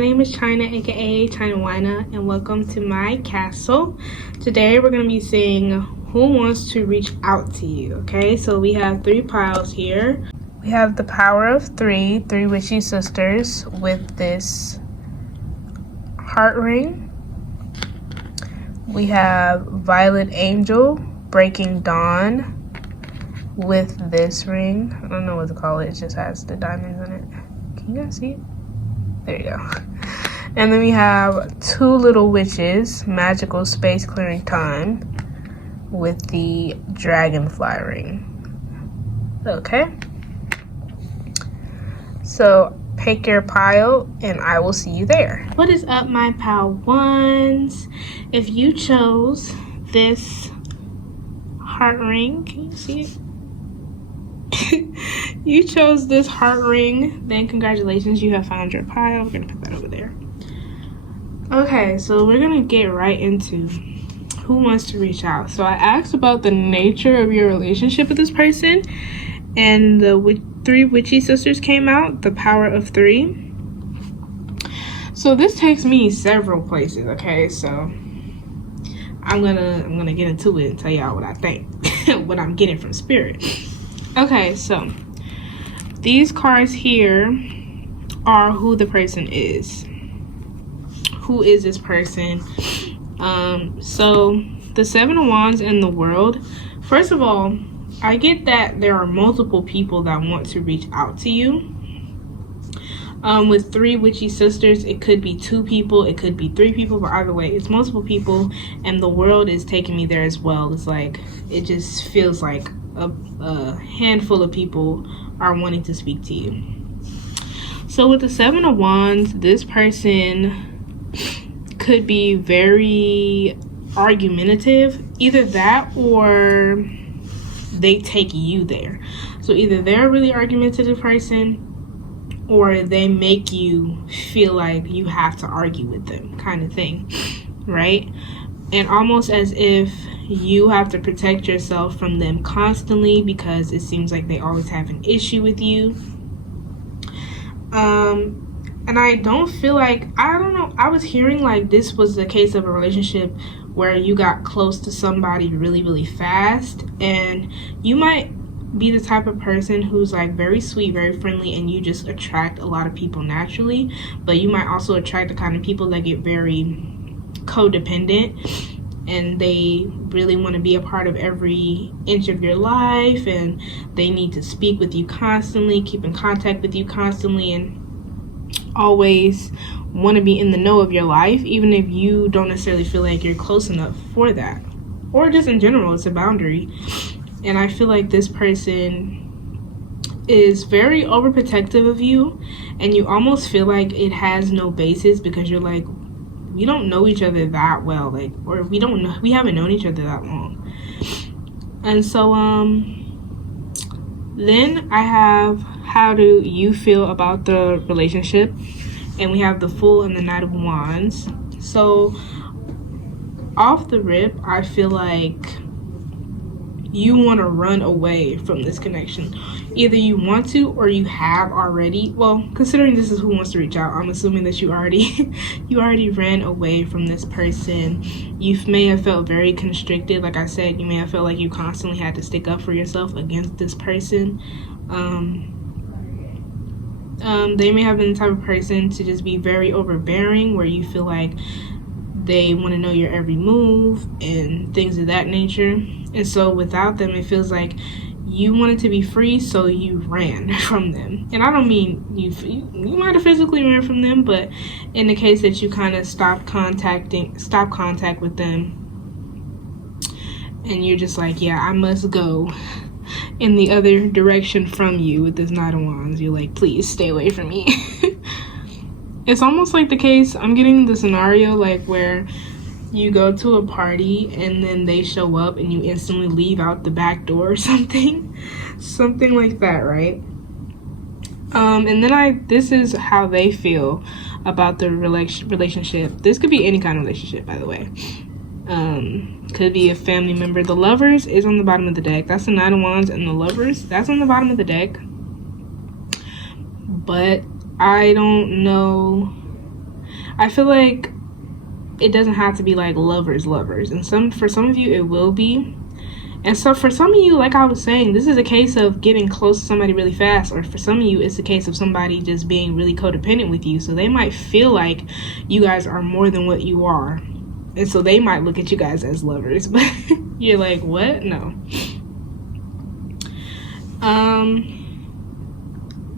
name is China, aka China Wina, and welcome to my castle. Today we're going to be seeing who wants to reach out to you, okay? So we have 3 piles here. We have the power of 3 witchy sisters with this heart ring. We have Violet Angel, Breaking Dawn, with this ring. I don't know what to call it. It just has the diamonds in it. Can you guys see it? There you go. And then we have 2 little witches, Magical Space Clearing Time, with the dragonfly ring. Okay. So pick your pile and I will see you there. What is up, my pile ones? If you chose this heart ring, can you see it? You chose this heart ring, then congratulations, you have found your pile. We're gonna put that over there. Okay, so we're gonna get right into who wants to reach out. So I asked about the nature of your relationship with this person, and the 3 witchy sisters came out, the power of 3. So this takes me several places, okay? So I'm gonna get into it and tell y'all what I think, what I'm getting from spirit. Okay, so these cards here are who the person is. Who is this person? So the 7 of Wands in the world. First of all, I get that there are multiple people that want to reach out to you. With 3 witchy sisters, it could be 2 people, it could be 3 people, but either way, it's multiple people, and the world is taking me there as well. It's like, it just feels like a handful of people are wanting to speak to you. So with the 7 of Wands, this person could be very argumentative. Either that or they take you there. So either they're a really argumentative person or they make you feel like you have to argue with them, kind of thing, right? And almost as if you have to protect yourself from them constantly because it seems like they always have an issue with you. And I don't feel like, I don't know, I was hearing like this was the case of a relationship where you got close to somebody really, really fast, and you might be the type of person who's like very sweet, very friendly, and you just attract a lot of people naturally, but you might also attract the kind of people that get very codependent and they really want to be a part of every inch of your life, and they need to speak with you constantly, keep in contact with you constantly, and always want to be in the know of your life, even if you don't necessarily feel like you're close enough for that, or just in general, it's a boundary. And I feel like this person is very overprotective of you, and you almost feel like it has no basis because you're like, we don't know each other that well, like, or we haven't known each other that long. And so then I have, how do you feel about the relationship? And we have the Fool and the Knight of Wands. So off the rip, I feel like you want to run away from this connection. Either you want to or you have already. Well, considering this is who wants to reach out, I'm assuming that you already ran away from this person. You may have felt very constricted. Like I said, you may have felt like you constantly had to stick up for yourself against this person. They may have been the type of person to just be very overbearing, where you feel like they want to know your every move and things of that nature. And so without them, it feels like you wanted to be free, so you ran from them. And I don't mean you might have physically ran from them, but in the case that you kind of stop contact with them, and you're just like, yeah, I must go in the other direction from you with this Knight of Wands. You're like, please stay away from me. It's almost like the case, I'm getting the scenario like where you go to a party and then they show up and you instantly leave out the back door or something like that, right? And then this is how they feel about the relationship. This could be any kind of relationship, by the way. Could be a family member. The Lovers is on the bottom of the deck. That's the Knight of Wands, and the Lovers, that's on the bottom of the deck. But I don't know I feel like it doesn't have to be like lovers, and for some of you it will be. And so for some of you, like I was saying, this is a case of getting close to somebody really fast, or for some of you, it's a case of somebody just being really codependent with you. So they might feel like you guys are more than what you are. And so they might look at you guys as lovers, but you're like, what? No.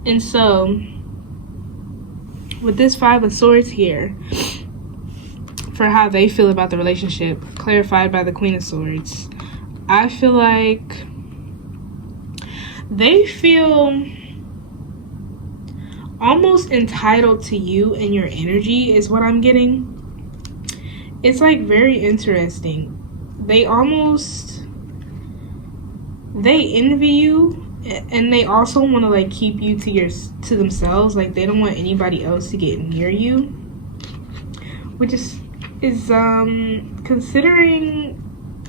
And so with this 5 of Swords here, for how they feel about the relationship, clarified by the Queen of Swords, I feel like they feel almost entitled to you and your energy is what I'm getting. It's like very interesting. They envy you, and they also want to like keep you to themselves. Like they don't want anybody else to get near you, which is considering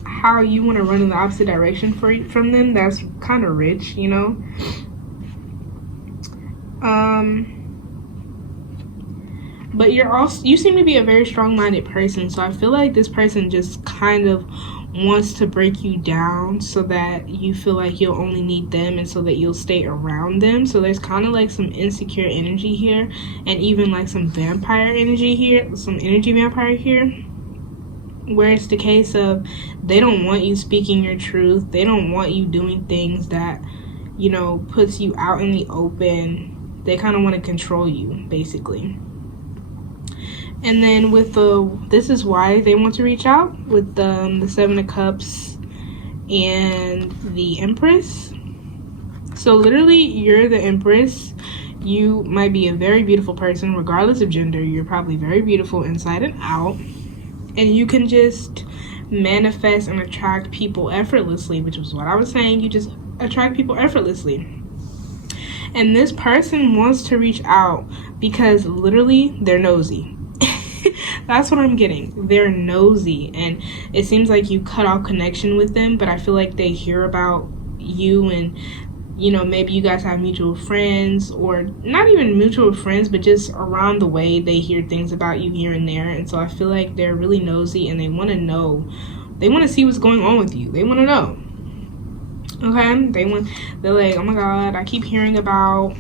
how you want to run in the opposite direction from them, that's kind of rich, you know. But you seem to be a very strong-minded person, so I feel like this person just kind of wants to break you down so that you feel like you'll only need them and so that you'll stay around them. So there's kind of like some insecure energy here, and even like some vampire energy here, some energy vampire here, where it's the case of they don't want you speaking your truth. They don't want you doing things that, you know, puts you out in the open. They kind of want to control you, basically. And then with this is why they want to reach out, with the 7 of Cups and the Empress. So literally, you're the Empress. You might be a very beautiful person, regardless of gender. You're probably very beautiful inside and out. And you can just manifest and attract people effortlessly, which was what I was saying. You just attract people effortlessly. And this person wants to reach out because literally they're nosy. That's what I'm getting. They're nosy, and it seems like you cut off connection with them, but I feel like they hear about you, and you know, maybe you guys have mutual friends, or not even mutual friends, but just around the way they hear things about you here and there. And so I feel like they're really nosy, and they want to know, they want to see what's going on with you. They want to know. Okay, they're like, oh my god, I keep hearing about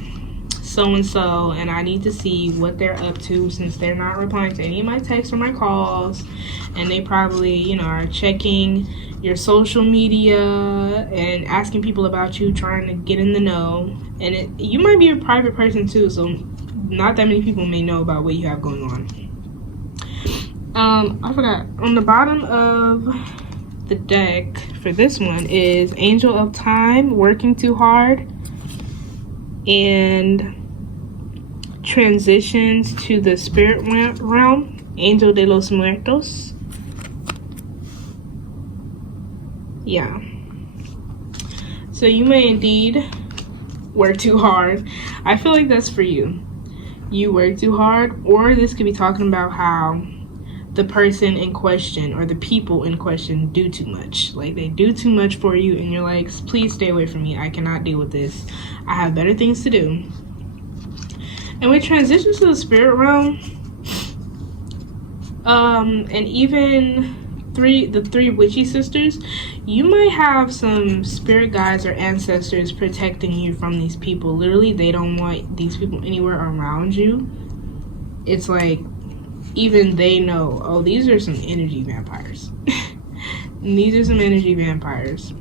so-and-so, and I need to see what they're up to, since they're not replying to any of my texts or my calls, and they probably, you know, are checking your social media and asking people about you, trying to get in the know. And you might be a private person too, so not that many people may know about what you have going on. I forgot, on the bottom of the deck for this one is Angel of Time, working too hard, and transitions to the spirit realm, Angel de los Muertos. Yeah. So you may indeed work too hard. I feel like that's for you. You work too hard, or this could be talking about how the person in question or the people in question do too much. Like they do too much for you, and you're like, please stay away from me. I cannot deal with this. I have better things to do. And we transition to the spirit realm, and even the three witchy sisters, you might have some spirit guides or ancestors protecting you from these people. Literally, they don't want these people anywhere around you. It's like, even they know, oh, these are some energy vampires. These are some energy vampires.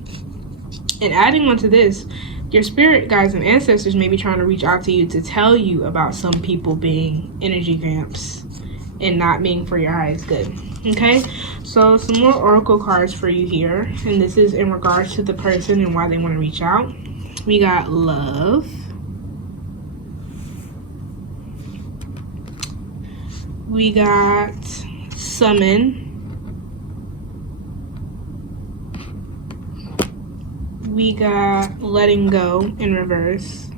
And adding on to this, your spirit guides and ancestors may be trying to reach out to you to tell you about some people being energy vamps and not being for your highest good. Okay, so some more oracle cards for you here, and this is in regards to the person and why they want to reach out. We got love, we got summon, we got letting go in reverse,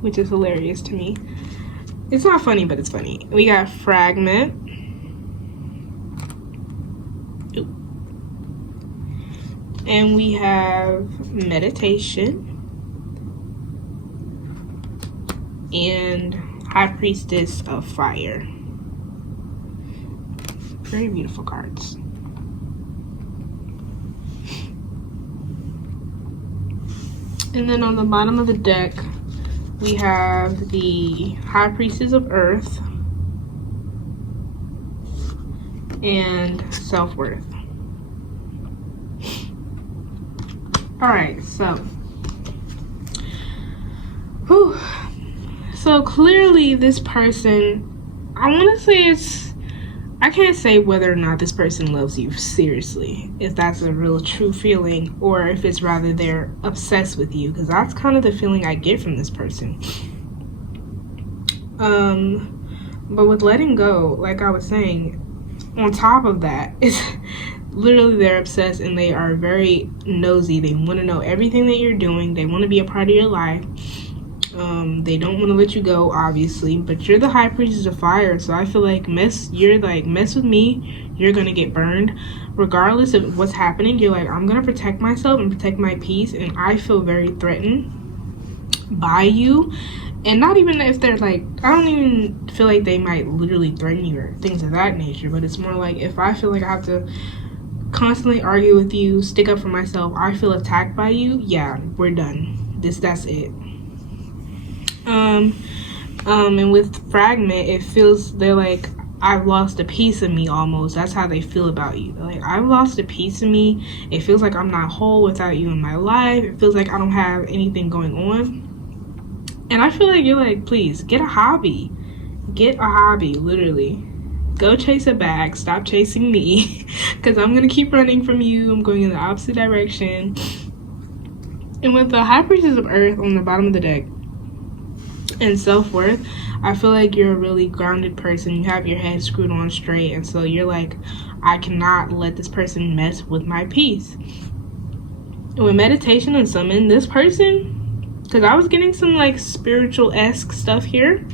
which is hilarious to me. It's not funny, but it's funny. We got fragment. Ooh. And we have meditation and High Priestess of Fire. Very beautiful cards. And then on the bottom of the deck, we have the High Priestess of Earth and Self-Worth. Alright, so clearly this person, I want to say I can't say whether or not this person loves you seriously, if that's a real true feeling, or if it's rather they're obsessed with you, because that's kind of the feeling I get from this person. But with letting go, like I was saying, on top of that, it's literally they're obsessed and they are very nosy. They want to know everything that you're doing. They want to be a part of your life. They don't want to let you go, obviously, but you're the High Priestess of Fire, so I feel like mess with me, you're gonna get burned regardless of what's happening. You're like, I'm gonna protect myself and protect my peace, and I feel very threatened by you. And not even if they're like, I don't even feel like they might literally threaten you or things of that nature, but it's more like if I feel like I have to constantly argue with you, stick up for myself, I feel attacked by you, yeah, we're done. That's it. And with Fragment, it feels they're like, I've lost a piece of me almost. That's how they feel about you. They're like, I've lost a piece of me. It feels like I'm not whole without you in my life. It feels like I don't have anything going on. And I feel like you're like, please, get a hobby. Get a hobby, literally. Go chase a bag. Stop chasing me. Because I'm going to keep running from you. I'm going in the opposite direction. And with the High Priestess of Earth on the bottom of the deck, and Self-Worth, I feel like you're a really grounded person. You have your head screwed on straight, and so you're like, I cannot let this person mess with my peace. And with meditation and summon, this person, because I was getting some like spiritual-esque stuff here,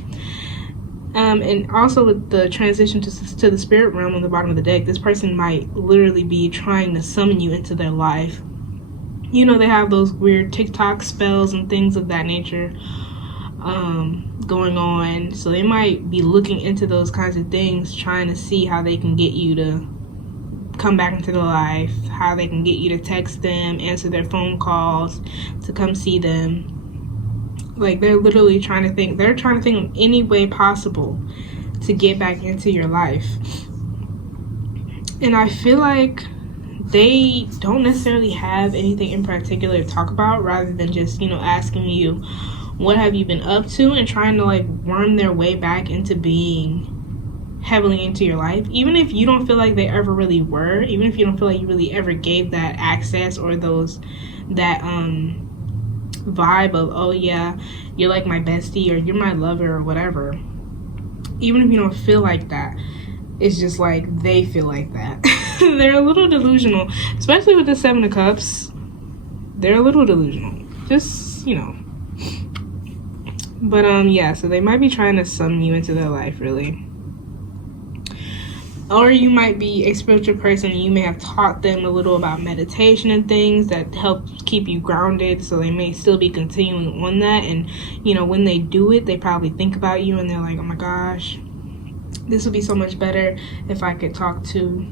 and also with the transition to the spirit realm on the bottom of the deck, this person might literally be trying to summon you into their life. You know, they have those weird TikTok spells and things of that nature going on, so they might be looking into those kinds of things, trying to see how they can get you to come back into their life, how they can get you to text them, answer their phone calls, to come see them. Like, they're literally trying to think of any way possible to get back into your life. And I feel like they don't necessarily have anything in particular to talk about, rather than just, you know, asking you, what have you been up to, and trying to like worm their way back into being heavily into your life, even if you don't feel like they ever really were, even if you don't feel like you really ever gave that access or that vibe of, oh yeah, you're like my bestie, or you're my lover, or whatever. Even if you don't feel like that, it's just like they feel like that. They're a little delusional, especially with the Seven of Cups. They're a little delusional, just, you know. But yeah, so they might be trying to summon you into their life, really. Or you might be a spiritual person and you may have taught them a little about meditation and things that help keep you grounded, so they may still be continuing on that. And, you know, when they do it, they probably think about you and they're like, oh my gosh, this would be so much better if I could talk to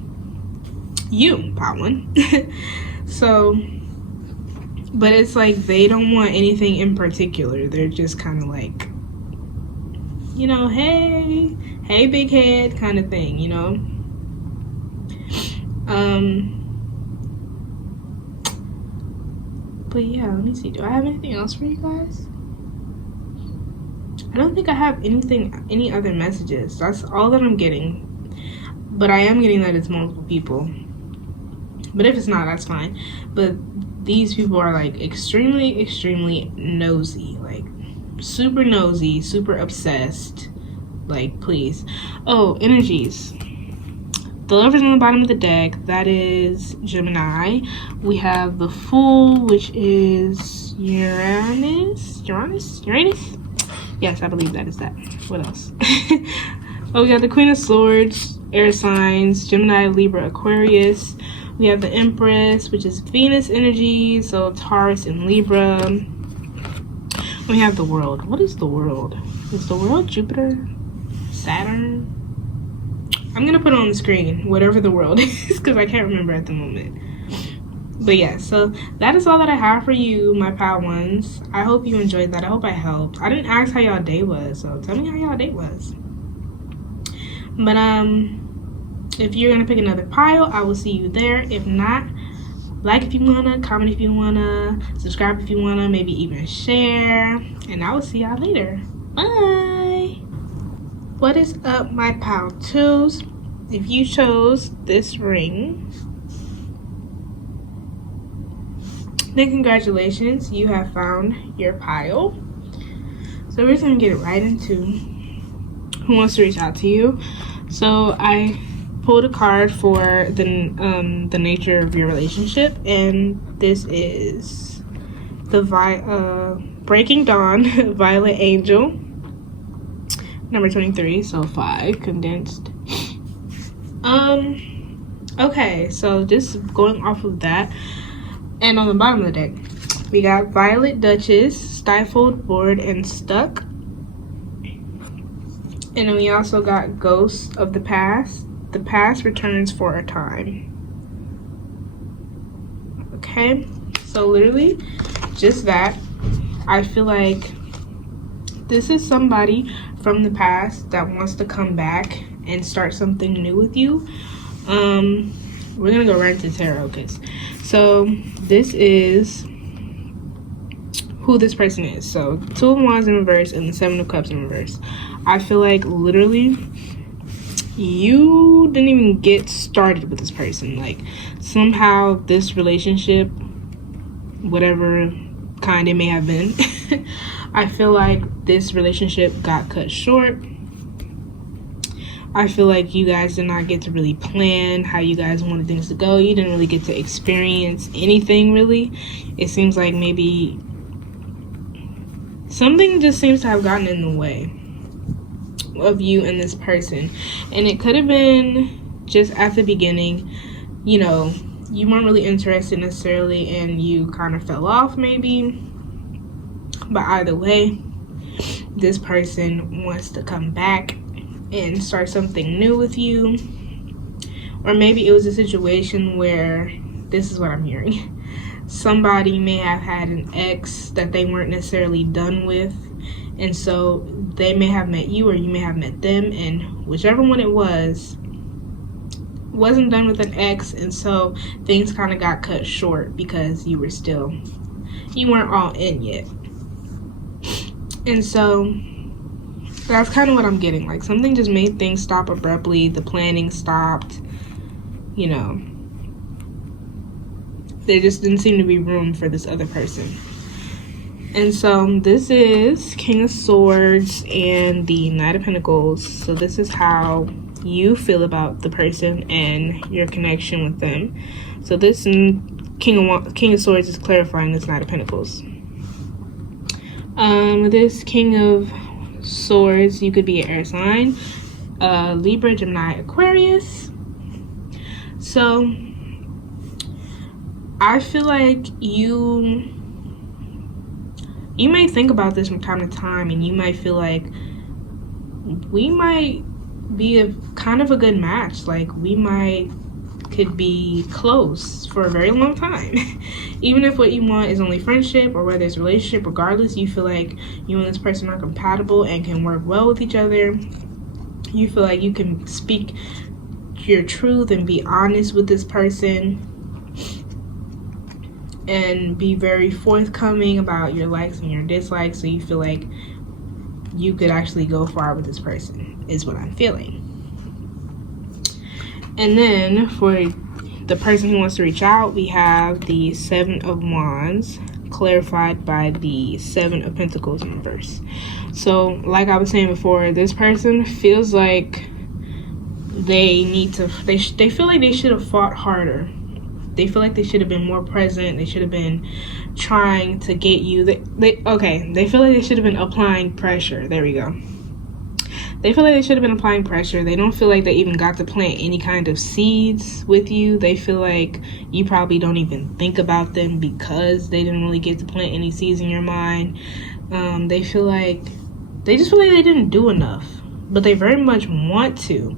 you, Pot One. So, but it's like they don't want anything in particular. They're just kind of like, you know, hey big head kind of thing, you know. But yeah, let me see, do I have anything else for you guys? I don't think I have any other messages. That's all that I'm getting, but I am getting that it's multiple people. But if it's not, that's fine. But these people are like extremely nosy, like super nosy, super obsessed. Like, please. Oh, energies. The Lover's on the bottom of the deck. That is Gemini. We have the Fool, which is Uranus. Yes, I believe that is that. What else? Oh, we got the Queen of Swords, air signs, Gemini, Libra, Aquarius. We have the Empress, which is Venus energy, so Taurus and Libra. We have the world. What is the world? Is the world Jupiter? Saturn? I'm gonna put it on the screen, whatever the world is, because I can't remember at the moment. But yeah, so that is all that I have for you, my pal ones. I hope you enjoyed that. I hope I helped. I didn't ask how y'all day was, so tell me how y'all day was. But if you're gonna pick another pile, I will see you there. If not, like if you wanna, comment if you wanna, subscribe if you wanna, maybe even share, and I will see y'all later. Bye. What is up, my pal twos? If you chose this ring, then congratulations, you have found your pile. So we're just gonna get right into who wants to reach out to you. So I pulled a card for the nature of your relationship, and this is the Breaking Dawn Violet Angel, number 23, so 5 condensed. Okay, so just going off of that, and on the bottom of the deck we got Violet Duchess, Stifled, Bored, and Stuck. And then we also got Ghost of the Past. The past returns for a time. Okay, so literally just that. I feel like this is somebody from the past that wants to come back and start something new with you. We're gonna go right to tarot, cause so this is who this person is. So 2 of Wands in reverse and the 7 of Cups in reverse. I feel like literally you didn't even get started with this person. Like somehow this relationship, whatever kind it may have been, I feel like this relationship got cut short. I feel like you guys did not get to really plan how you guys wanted things to go. You didn't really get to experience anything really. It seems like maybe something just seems to have gotten in the way of you and this person. And it could have been just at the beginning, you know, you weren't really interested necessarily and you kind of fell off maybe. But either way, this person wants to come back and start something new with you. Or maybe it was a situation where, this is what I'm hearing, somebody may have had an ex that they weren't necessarily done with, and so they may have met you or you may have met them, and whichever one it was wasn't done with an ex, and so things kind of got cut short because you weren't all in yet. And so that's kind of what I'm getting. Like something just made things stop abruptly. The planning stopped. You know, there just didn't seem to be room for this other person. And so this is King of Swords and the Knight of Pentacles. So this is how you feel about the person and your connection with them. So this King of Swords is clarifying this Knight of Pentacles. This King of Swords, you could be an air sign, Libra, Gemini, Aquarius. So I feel like you may think about this from time to time, and you might feel like we might be a kind of a good match. Like we could be close for a very long time. Even if what you want is only friendship, or whether it's relationship, regardless, you feel like you and this person are compatible and can work well with each other. You feel like you can speak your truth and be honest with this person and be very forthcoming about your likes and your dislikes, so you feel like you could actually go far with this person, is what I'm feeling. And then for the person who wants to reach out, we have the 7 of Wands clarified by the 7 of Pentacles in reverse. So like I was saying before, this person feels like they feel like they should have fought harder. They feel like they should have been more present. They should have been trying to get you. They feel like they should have been applying pressure. There we go. they feel like they should have been applying pressure. They don't feel like they even got to plant any kind of seeds with you. They feel like you probably don't even think about them because they didn't really get to plant any seeds in your mind. They just feel like they didn't do enough, but they very much want to.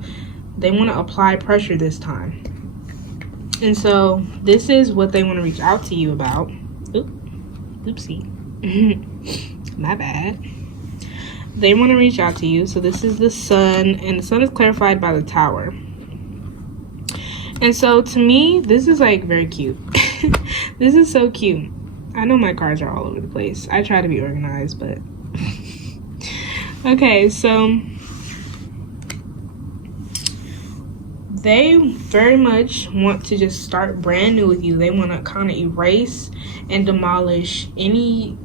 They want to apply pressure this time. And so this is what they want to reach out to you about. Oopsie. My bad. They want to reach out to you. So this is the sun, and the sun is clarified by the tower. And so to me, this is like very cute. This is so cute. I know my cards are all over the place. I try to be organized, but okay, so they very much want to just start brand new with you. They want to kind of erase and demolish any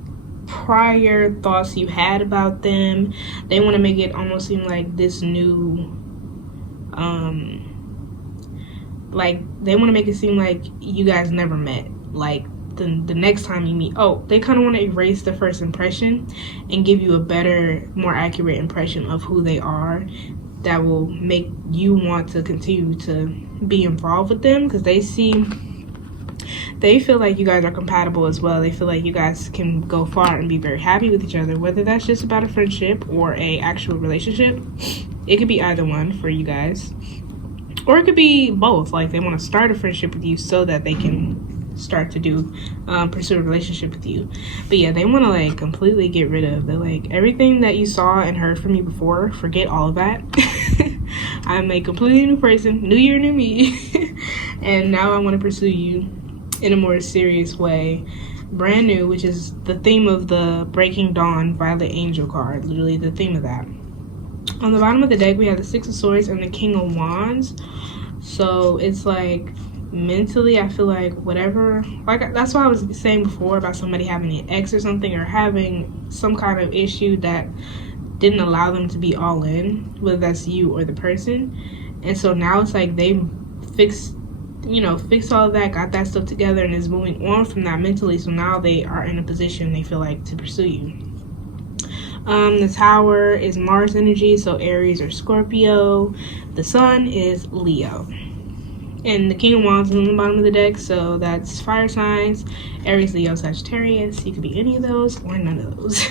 prior thoughts you had about them. They want to make it almost seem like this new, like they want to make it seem like you guys never met. Like the next time you meet, they kind of want to erase the first impression and give you a better, more accurate impression of who they are. That will make you want to continue to be involved with them, because they feel like you guys are compatible as well. They feel like you guys can go far and be very happy with each other, whether that's just about a friendship or a actual relationship. It could be either one for you guys, or it could be both. Like they want to start a friendship with you so that they can start to pursue a relationship with you. But yeah, they want to like completely get rid of everything that you saw and heard from me before. Forget all of that. I'm a completely new person, new year, new me. And now I want to pursue you in a more serious way, brand new, which is the theme of the Breaking Dawn Violet Angel card. Literally the theme of that. On the bottom of the deck we have the Six of Swords and the King of Wands. So it's like mentally, I feel like whatever, like that's what I was saying before about somebody having an ex or something, or having some kind of issue that didn't allow them to be all in, whether that's you or the person. And so now it's like they fixed all of that, got that stuff together, and is moving on from that mentally. So now they are in a position they feel like to pursue you. The tower is Mars energy, so Aries or Scorpio. The sun is Leo. And the King of Wands is on the bottom of the deck, so that's fire signs, Aries, Leo, Sagittarius. You could be any of those or none of those.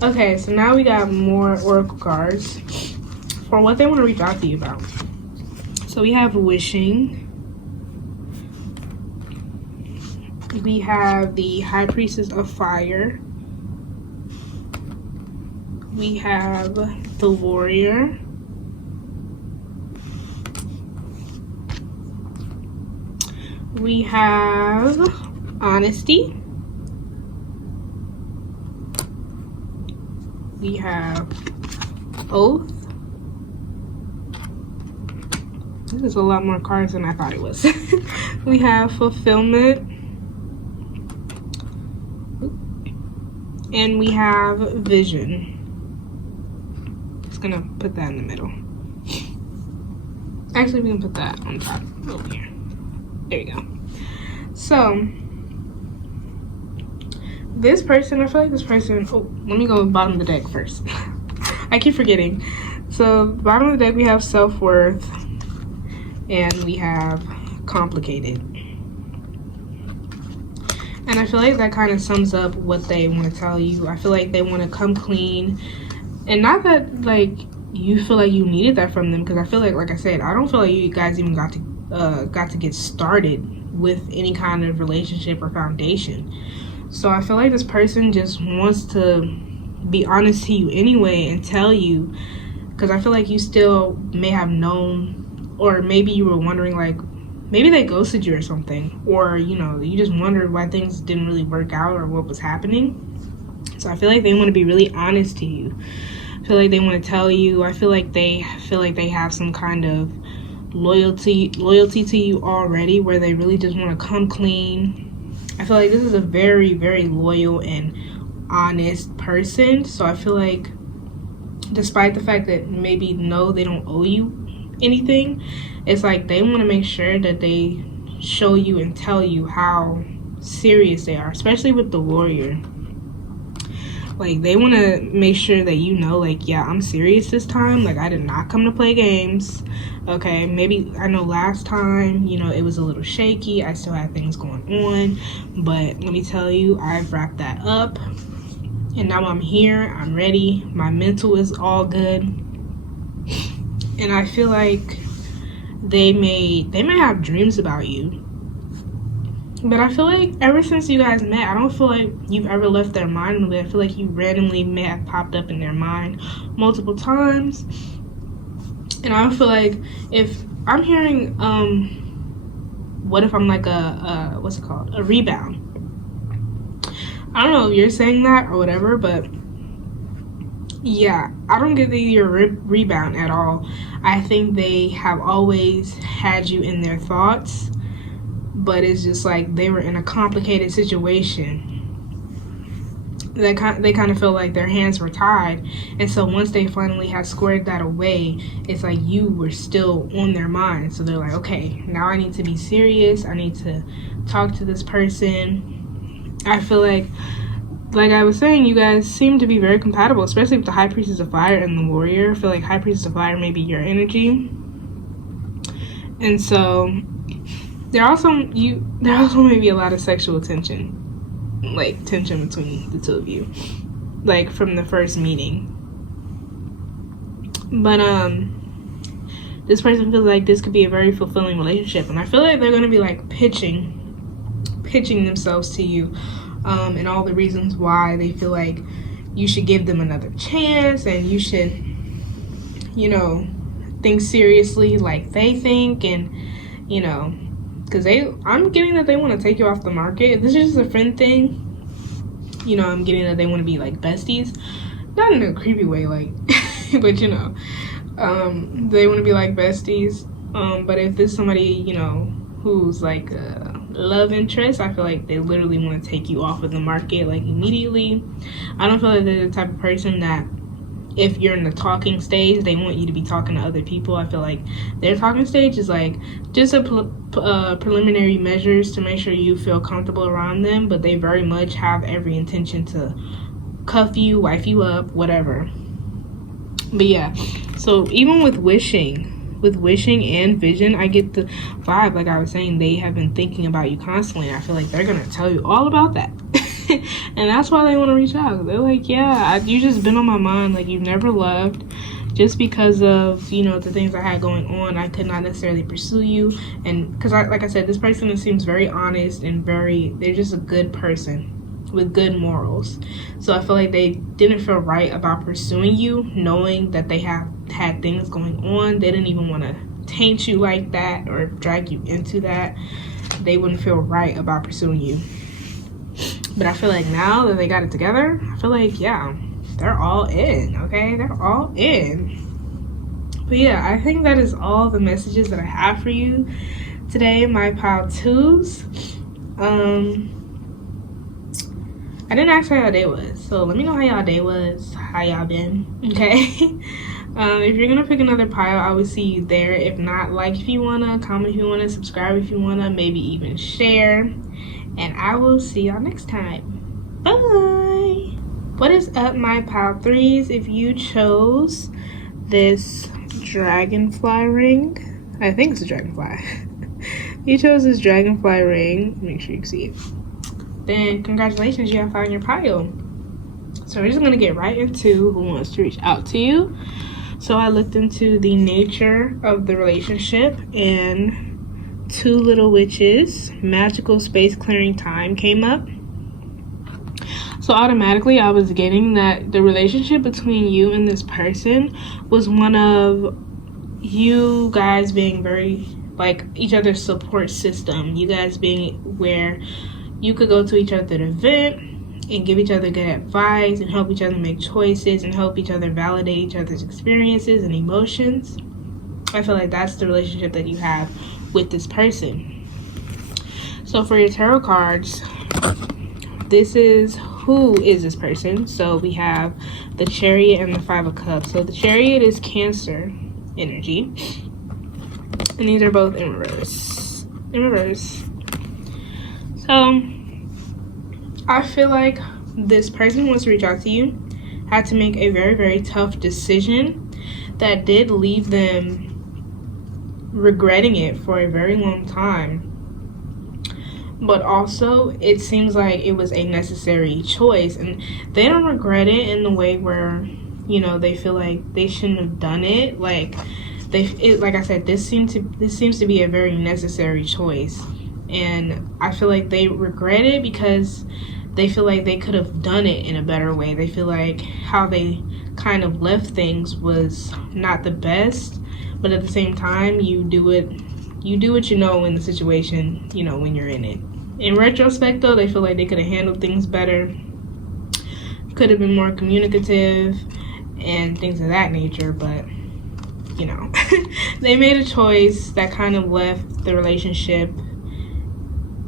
Okay, so now we got more oracle cards for what they want to reach out to you about. So we have wishing. We have the High Priestess of Fire. We have the Warrior. We have honesty. We have oath. This is a lot more cards than I thought it was. We have fulfillment. And we have vision. Just gonna put that in the middle. Actually, we can put that on top over here. There you go. So this person, I feel like this person, let me go to the bottom of the deck first. I keep forgetting. So bottom of the deck we have self-worth, and we have complicated. And I feel like that kind of sums up what they want to tell you. I feel like they want to come clean, and not that like you feel like you needed that from them, because I feel like I said, I don't feel like you guys even got to get started with any kind of relationship or foundation. So I feel like this person just wants to be honest to you anyway and tell you, because I feel like you still may have known, or maybe you were wondering, like maybe they ghosted you or something, or you just wondered why things didn't really work out or what was happening. So I feel like they want to be really honest to you. I feel like they want to tell you. I feel like they have some kind of loyalty to you already, where they really just want to come clean. I feel like this is a very, very loyal and honest person. So I feel like despite the fact that maybe they don't owe you anything, it's like they want to make sure that they show you and tell you how serious they are, especially with the Warrior. Like, they want to make sure that you know, like, yeah, I'm serious this time. Like, I did not come to play games. Okay, maybe I know last time, you know, it was a little shaky. I still had things going on. But let me tell you, I've wrapped that up. And now I'm here. I'm ready. My mental is all good. And I feel like they may have dreams about you. But I feel like ever since you guys met, I don't feel like you've ever left their mind. I feel like you randomly may have popped up in their mind multiple times. And I feel like if I'm hearing, what if I'm like a what's it called? A rebound. I don't know if you're saying that or whatever, but yeah, I don't get that you're a rebound at all. I think they have always had you in their thoughts. But it's just like they were in a complicated situation. They kind of felt like their hands were tied. And so once they finally had squared that away, it's like you were still on their mind. So they're like, okay, now I need to be serious. I need to talk to this person. I feel like I was saying, you guys seem to be very compatible, especially with the High Priestess of Fire and the Warrior. I feel like High Priestess of Fire may be your energy. And so there also may be a lot of sexual tension, like tension between the two of you, like from the first meeting. But this person feels like this could be a very fulfilling relationship, and I feel like they're gonna be like pitching themselves to you, and all the reasons why they feel like you should give them another chance, and you should, you know, think seriously like they think, and you know. Because I'm getting that they want to take you off the market. If this is just a friend thing, you know, I'm getting that they want to be like besties. Not in a creepy way, like, but you know, they want to be like besties. But if there's somebody, you know, who's like a love interest, I feel like they literally want to take you off of the market, like, immediately. I don't feel like they're the type of person that, if you're in the talking stage, they want you to be talking to other people. I feel like their talking stage is like just a preliminary measures to make sure you feel comfortable around them, but they very much have every intention to cuff you, wife you up, whatever. But yeah, so even with wishing and vision, I get the vibe, like I was saying, they have been thinking about you constantly. I feel like they're gonna tell you all about that. And that's why they want to reach out. They're like, yeah, you just been on my mind. Like, you've never left. Just because of, you know, the things I had going on, I could not necessarily pursue you. And because, like I said, this person seems very honest and they're just a good person with good morals. So I feel like they didn't feel right about pursuing you, knowing that they have had things going on. They didn't even want to taint you like that or drag you into that. They wouldn't feel right about pursuing you. But I feel like now that they got it together, I feel like, yeah, they're all in, okay? They're all in. But yeah, I think that is all the messages that I have for you today, my pile 2s. I didn't ask how y'all day was, so let me know how y'all day was, how y'all been, okay? If you're gonna pick another pile, I will see you there. If not, like if you wanna, comment if you wanna, subscribe if you wanna, maybe even share. And I will see y'all next time. Bye! What is up, my pile 3s? If you chose this dragonfly ring, I think it's a dragonfly. You chose this dragonfly ring, make sure you can see it. Then congratulations, you have found your pile. So we're just gonna get right into who wants to reach out to you. So I looked into the nature of the relationship, and Two Little Witches, magical space clearing time came up. So automatically I was getting that the relationship between you and this person was one of you guys being very like each other's support system. You guys being where you could go to each other to vent and give each other good advice and help each other make choices and help each other validate each other's experiences and emotions. I feel like that's the relationship that you have with this person. So for your tarot cards, this is who is this person. So we have the Chariot and the Five of Cups. So the Chariot is Cancer energy, and these are both in reverse. So I feel like this person who wants to reach out to you had to make a very, very tough decision that did leave them regretting it for a very long time. But also, it seems like it was a necessary choice, and they don't regret it in the way where, you know, they feel like they shouldn't have done it. Like like I said, this seems to be a very necessary choice, and I feel like they regret it because they feel like they could have done it in a better way. They feel like how they kind of left things was not the best, but at the same time, you do what you know in the situation, you know, when you're in it. In retrospect, though, they feel like they could have handled things better, could have been more communicative, and things of that nature, but, you know, they made a choice that kind of left the relationship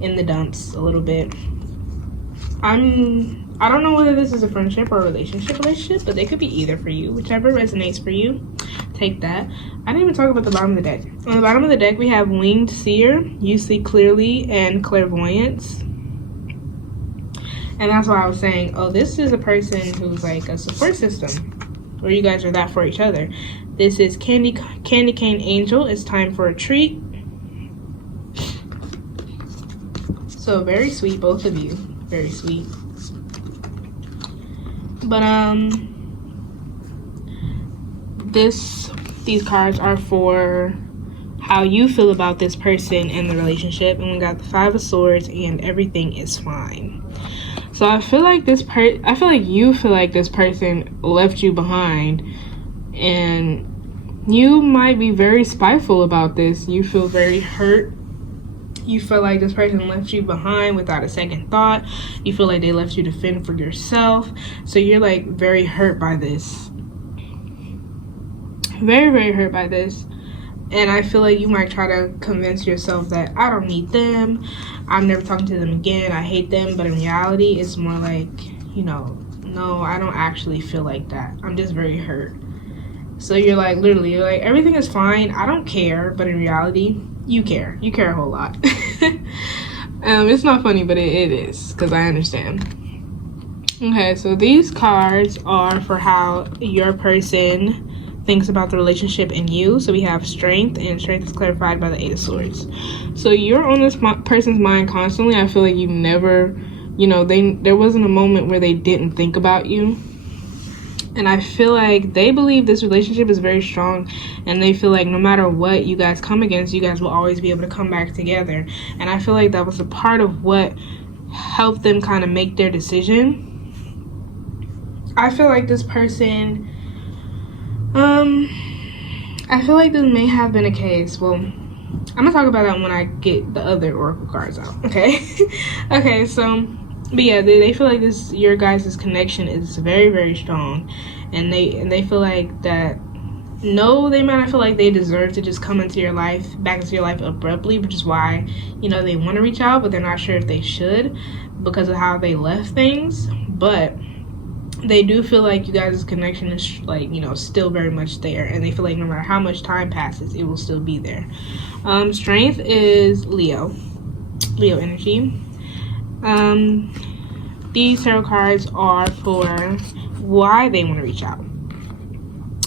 in the dumps a little bit. I don't know whether this is a friendship or a relationship, but they could be either for you. Whichever resonates for you, take that. I didn't even talk about the bottom of the deck. On the bottom of the deck, we have Winged Seer, You See Clearly, and Clairvoyance. And that's why I was saying, oh, this is a person who's like a support system, where you guys are that for each other. This is Candy Cane Angel. It's time for a treat. So very sweet, both of you. Very sweet. But these cards are for how you feel about this person and the relationship, and we got the Five of Swords and everything is fine. So I feel like you feel like this person left you behind, and you might be very spiteful about this. You feel very hurt. You feel like this person left you behind without a second thought. You feel like they left you to fend for yourself. So you're like very hurt by this. Very, very hurt by this. And I feel like you might try to convince yourself that I don't need them. I'm never talking to them again. I hate them. But in reality, it's more like, you know, no, I don't actually feel like that. I'm just very hurt. So you're like, literally, you're like, everything is fine. I don't care. But in reality, you care. You care a whole lot. It's not funny, but it is, because I understand. Okay, so these cards are for how your person thinks about the relationship and you. So we have Strength, and Strength is clarified by the Eight of Swords. So you're on this person's mind constantly. I feel like you never, you know, there wasn't a moment where they didn't think about you. And I feel like they believe this relationship is very strong, and they feel like no matter what you guys come against, you guys will always be able to come back together. And I feel like that was a part of what helped them kind of make their decision. I feel like this person, I feel like this may have been a case. Well, I'm gonna talk about that when I get the other oracle cards out, okay? Okay, so, but yeah, they feel like your guys' connection is very, very strong, and they feel like that. No, they might not feel like they deserve to just come back into your life abruptly, which is why, you know, they want to reach out, but they're not sure if they should because of how they left things. But they do feel like you guys' connection is, like, you know, still very much there, and they feel like no matter how much time passes, it will still be there. Strength is Leo energy. These tarot cards are for why they want to reach out.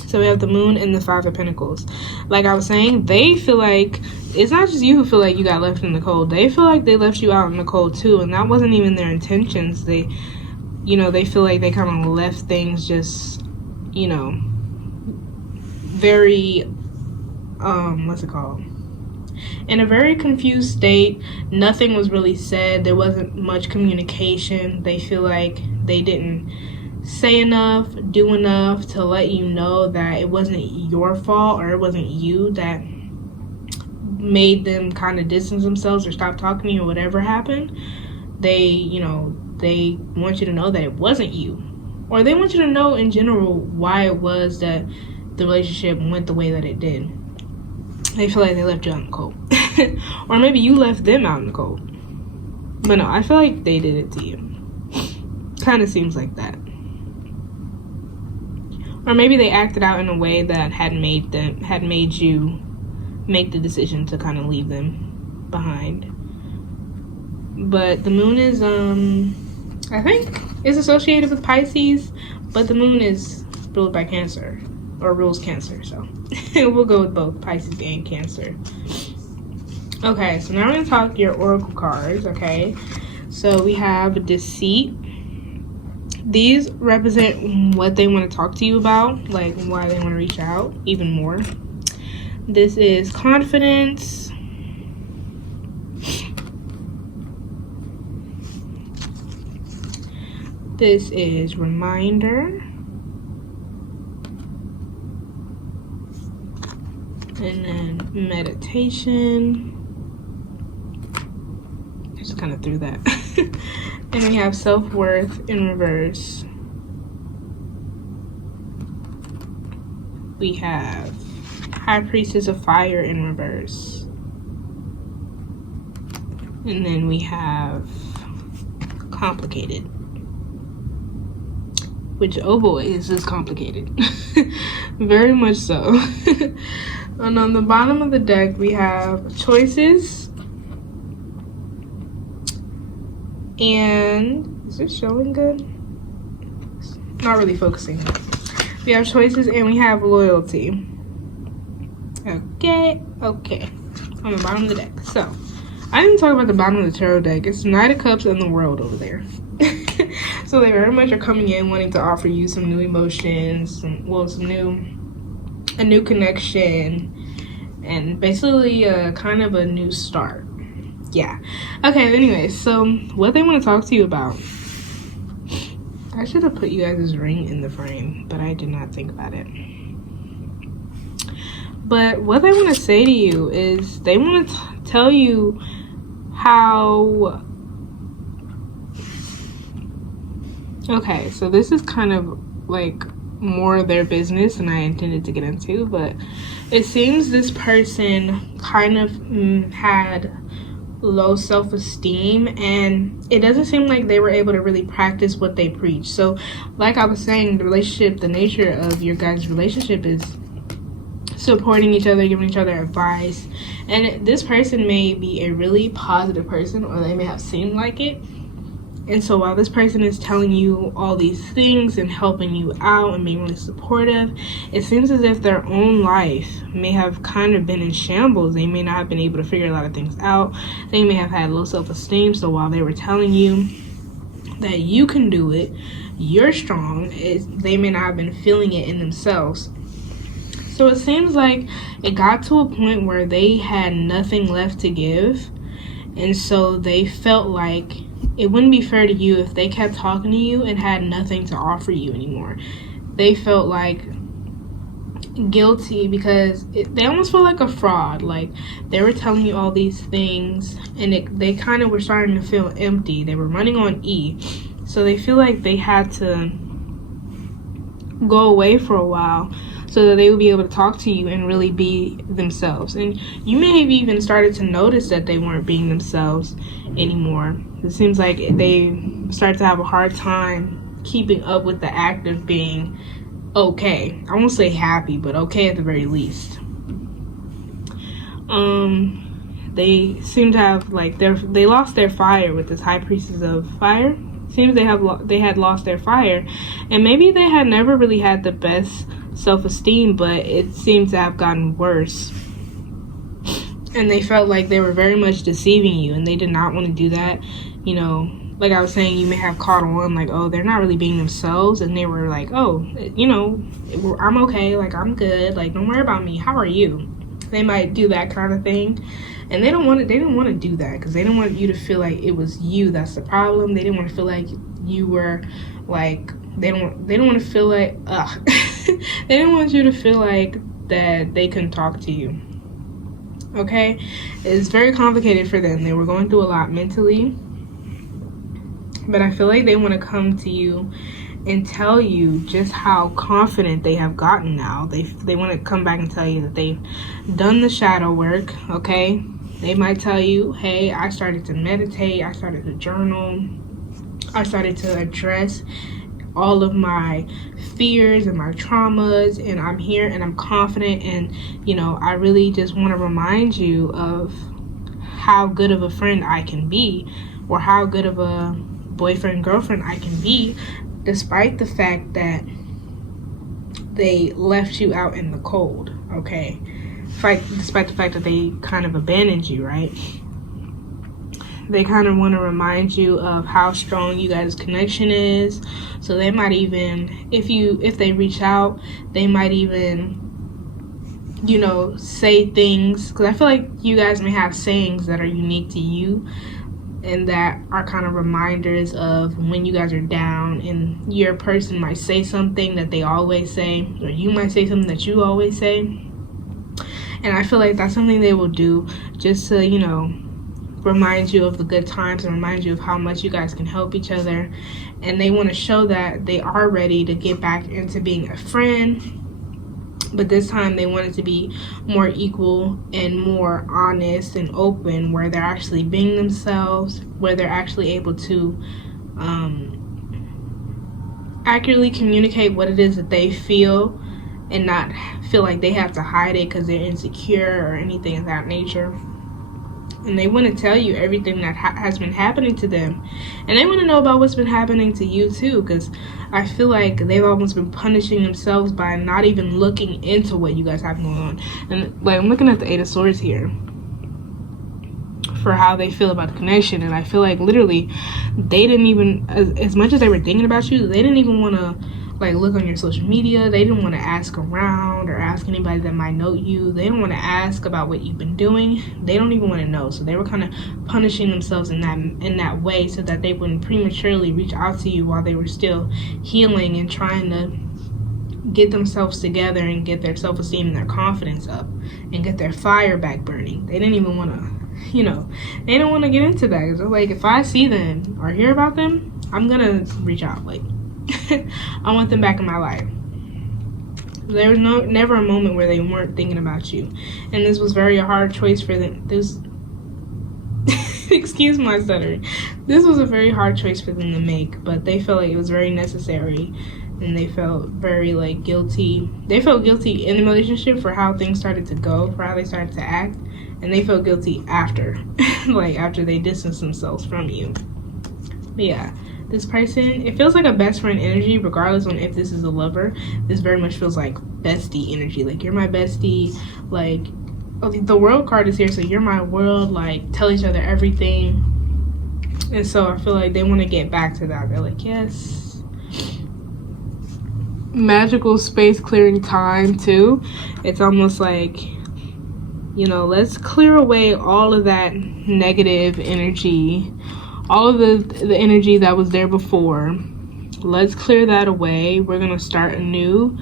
So we have the Moon and the Five of Pentacles. Like I was saying, they feel like it's not just you who feel like you got left in the cold. They feel like they left you out in the cold too, and that wasn't even their intentions. They feel like they kind of left things just, you know, very, what's it called? In a very confused state. Nothing was really said. There wasn't much communication. They feel like they didn't say enough, do enough to let you know that it wasn't your fault, or it wasn't you that made them kind of distance themselves or stop talking to you or whatever happened. They want you to know that it wasn't you, or they want you to know in general why it was that the relationship went the way that it did. They feel like they left you out in the cold. Or maybe you left them out in the cold. But no, I feel like they did it to you. Kind of seems like that. Or maybe they acted out in a way that had made you make the decision to kind of leave them behind. But the Moon is I think it's associated with Pisces, but the moon is ruled by Cancer, or rules Cancer, so we'll go with both Pisces and Cancer. Okay, so now we're going to talk your oracle cards, okay? So we have Deceit. These represent what they want to talk to you about, like why they want to reach out even more. This is Confidence. This is Reminder. And then Meditation. I just kind of threw that. And we have Self-Worth in reverse. We have High Priestess of Fire in reverse. And then we have Complicated. Which, oh boy, is this complicated. Very much so. And on the bottom of the deck, we have Choices. And is this showing good? Not really focusing. We have Choices and we have Loyalty. Okay. On the bottom of the deck. So, I didn't talk about the bottom of the tarot deck. It's Knight of Cups and the World over there. So they very much are coming in wanting to offer you some new emotions, a new connection, and basically kind of a new start. Yeah. Okay, anyway, so what they want to talk to you about. I should have put you guys' ring in the frame, but I did not think about it. But what they want to say to you is they want to tell you how... Okay, so this is kind of like more of their business than I intended to get into, but it seems this person kind of had low self-esteem, and it doesn't seem like they were able to really practice what they preach. So like I was saying, the nature of your guys' relationship is supporting each other, giving each other advice, and this person may be a really positive person, or they may have seemed like it. And so while this person is telling you all these things and helping you out and being really supportive, it seems as if their own life may have kind of been in shambles. They may not have been able to figure a lot of things out. They may have had low self-esteem. So while they were telling you that you can do it, you're strong, they may not have been feeling it in themselves. So it seems like it got to a point where they had nothing left to give. And so they felt like it wouldn't be fair to you if they kept talking to you and had nothing to offer you anymore. They felt like guilty because they almost felt like a fraud. Like they were telling you all these things and they kind of were starting to feel empty. They were running on E. So they feel like they had to go away for a while so that they would be able to talk to you and really be themselves. And you may have even started to notice that they weren't being themselves anymore. It seems like they start to have a hard time keeping up with the act of being okay. I won't say happy, but okay at the very least. They seem to have they lost their fire with this High Priestess of Fire. Seems they had lost their fire, and maybe they had never really had the best self-esteem, but it seemed to have gotten worse. And they felt like they were very much deceiving you, and they did not want to do that. You know, like I was saying, you may have caught on like, oh, they're not really being themselves, and they were like, oh, you know, I'm okay, like I'm good, like don't worry about me, how are you? They might do that kind of thing, and they didn't want to do that because they didn't want you to feel like it was you that's the problem. They didn't want to feel like you were like they don't want to feel like they didn't want you to feel like that they couldn't talk to you. Okay, it's very complicated for them. They were going through a lot mentally, but I feel like they want to come to you and tell you just how confident they have gotten now. They want to come back and tell you that they've done the shadow work. Okay, they might tell you, hey, I started to meditate, I started to journal, I started to address all of my fears and my traumas, and I'm here and I'm confident, and you know, I really just want to remind you of how good of a friend I can be, or how good of a boyfriend, girlfriend I can be, despite the fact that they left you out in the cold, okay? Despite the fact that they kind of abandoned you, right? They kind of want to remind you of how strong you guys' connection is. So they might even, if they reach out, they might even, you know, say things, because I feel like you guys may have sayings that are unique to you and that are kind of reminders of when you guys are down, and your person might say something that they always say, or you might say something that you always say. And I feel like that's something they will do just to, you know, remind you of the good times and remind you of how much you guys can help each other. And they want to show that they are ready to get back into being a friend, but this time they want it to be more equal and more honest and open, where they're actually being themselves, where they're actually able to accurately communicate what it is that they feel and not feel like they have to hide it because they're insecure or anything of that nature. And they want to tell you everything that has been happening to them. And they want to know about what's been happening to you too, because I feel like they've almost been punishing themselves by not even looking into what you guys have going on. And like, I'm looking at the Eight of Swords here for how they feel about the connection. And I feel like literally they didn't even, as much as they were thinking about you, they didn't even want to like look on your social media. They didn't want to ask around or ask anybody that might know you. They don't want to ask about what you've been doing. They don't even want to know. So they were kind of punishing themselves in that way, so that they wouldn't prematurely reach out to you while they were still healing and trying to get themselves together and get their self-esteem and their confidence up and get their fire back burning. They didn't even want to, you know, they don't want to get into that. So like, if I see them or hear about them, I'm gonna reach out. Like, I want them back in my life. There was never a moment where they weren't thinking about you, and this was very a hard choice for them. Excuse my stuttering. This was a very hard choice for them to make, but they felt like it was very necessary, and they felt very like guilty. They felt guilty in the relationship for how things started to go, for how they started to act, and they felt guilty after, like after they distanced themselves from you. But yeah. This person, it feels like a best friend energy, regardless on if this is a lover. This very much feels like bestie energy. Like, you're my bestie. Like, the world card is here, so you're my world. Like, tell each other everything. And so I feel like they want to get back to that. They're like, yes. Magical space clearing time, too. It's almost like, you know, let's clear away all of that negative energy, all of the energy that was there before. Let's clear that away. We're gonna start anew,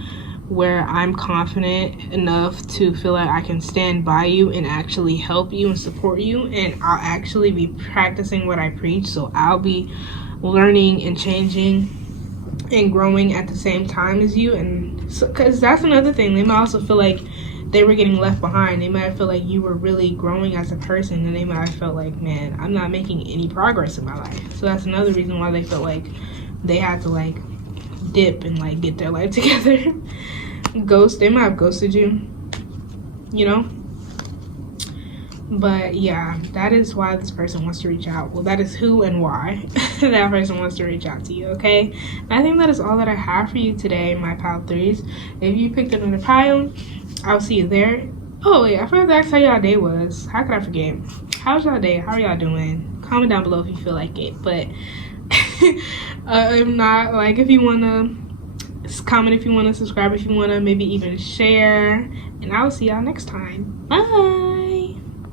where I'm confident enough to feel like I can stand by you and actually help you and support you, and I'll actually be practicing what I preach. So I'll be learning and changing and growing at the same time as you. And so, because that's another thing, they might also feel like they were getting left behind. They might have felt like you were really growing as a person, and they might have felt like, man, I'm not making any progress in my life. So that's another reason why they felt like they had to like dip and like get their life together. They might have ghosted you, you know. But yeah, that is why this person wants to reach out. Well, that is who and why that person wants to reach out to you, okay? And I think that is all that I have for you today, my pile threes. If you picked up another pile, I'll see you there. Oh wait, I forgot to ask how y'all day was. How could I forget? How's y'all day? How are y'all doing? Comment down below if you feel like it. But if not, like, if you wanna comment, if you wanna subscribe, if you wanna maybe even share, and I'll see y'all next time. Bye.